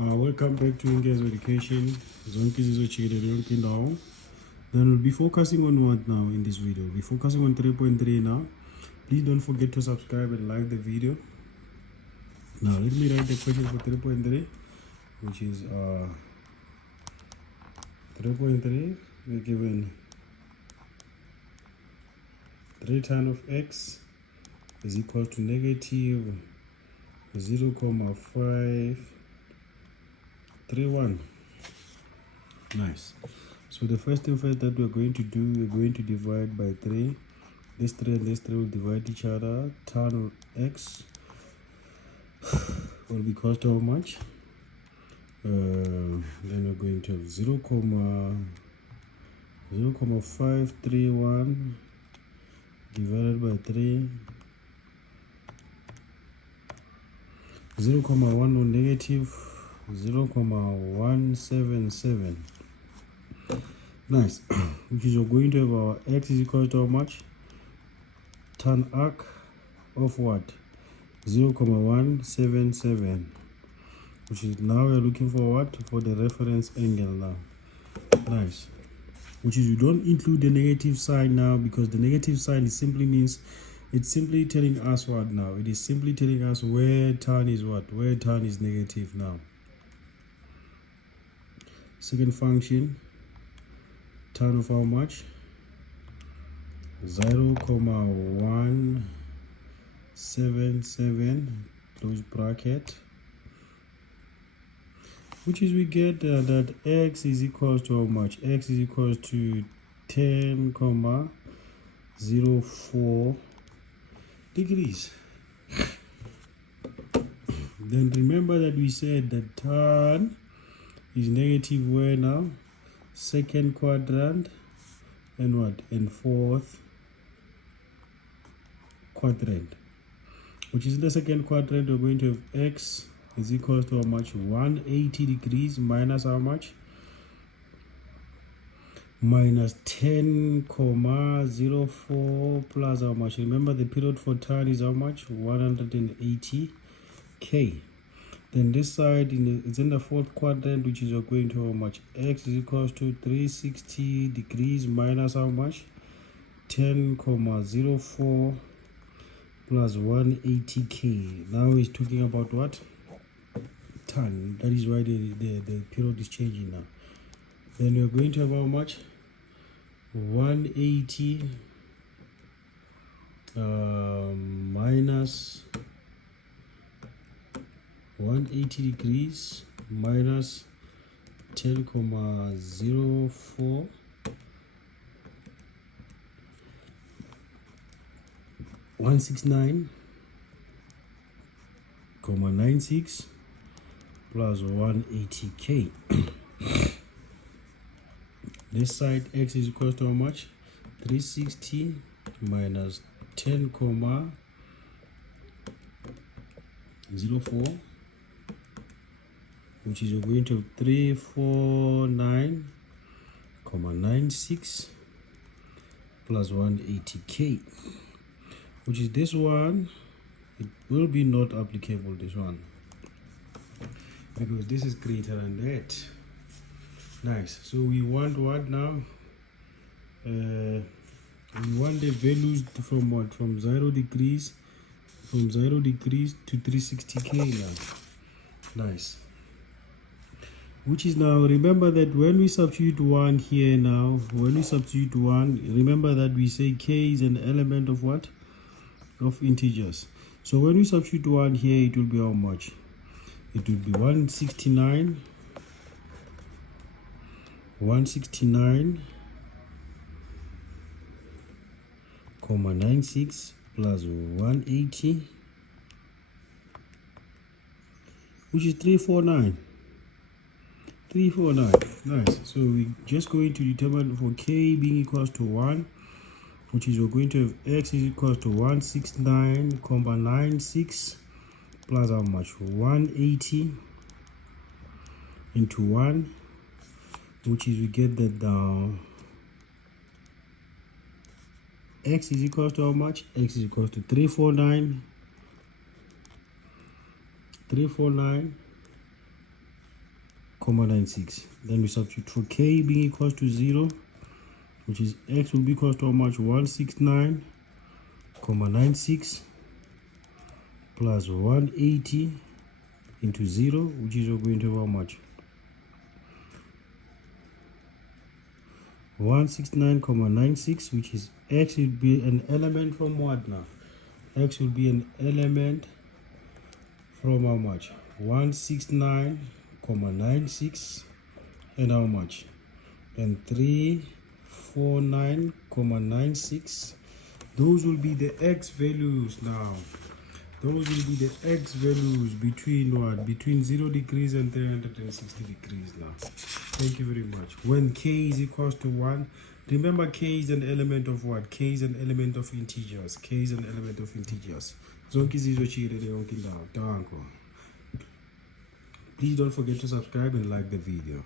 Welcome back to Ingezo Education. Zonke zizochikele yonke indawo. Then we'll be focusing on what now in this video? We'll be focusing on 3.3 now. Please don't forget to subscribe and like the video. Now let me write the question for 3.3, which is 3.3. We're given 3 tan of x is equal to negative 0.531. Nice. So the first thing first that we're going to do, we're going to divide by 3. This 3 and this 3 will divide each other. Tan of x will be equal to how much? Then we're going to have 0.531 divided by 3. 0.1 or negative 0.177. Nice. Which is we're going to have our x is equal to how much? Tan arc of what? 0.177. Which is now we're looking for what? For the reference angle now. Nice. Which is you don't include the negative sign now, because the negative sign is simply means it's simply telling us what now? It is simply telling us where tan is what? Where tan is negative now. Second function, tan of how much? 0.177 close bracket. Which is we get that x is equal to how much? X is equal to 10,04 degrees. Then remember that we said that tan is negative where now? Second quadrant and what? And fourth quadrant. Which is the second quadrant, we're going to have x is equal to how much? 180 degrees minus how much? Minus 10,04 plus how much? Remember the period for tan is how much? 180 K. Then this side it's in the fourth quadrant, which is going to how much? X is equal to 360 degrees minus how much? 10,04 plus 180 K. Now he's talking about what? Tan. That is why the period is changing now. Then we're going to have how much? 180 minus 180 degrees minus 10,04 169,96 plus 180K. This side x is equal to how much? 360 minus 10,04, which is going to 349,96 plus 180K, which is this one. It will be not applicable, this one, because this is greater than that. Nice. So we want what now? We want the values from what? From 0 degrees to 360K now. Nice. Which is now, remember that when we substitute 1 here now, when we substitute 1, remember that we say K is an element of what? Of integers. So when we substitute 1 here, it will be how much? It will be 169,96 plus 180, which is 349. Nice. So we're just going to determine for K being equals to 1, which is we're going to have x is equals to 169,96 plus how much? 180 into 1, which is we get that down. X is equal to how much? X is equal to 349 96. Then we substitute for k being equals to 0, which is x will be equals to how much? 169,96 plus 180 into 0, which is going to have how much? 169,96, which is x will be an element from what now? X will be an element from how much? 169,96 and how much? And 349,96. Those will be the x values now. Those will be the x values between what? Between 0 degrees and 360 degrees now. Thank you very much. When k is equals to 1, remember k is an element of what? K is an element of integers. K is an element of integers. Please don't forget to subscribe and like the video.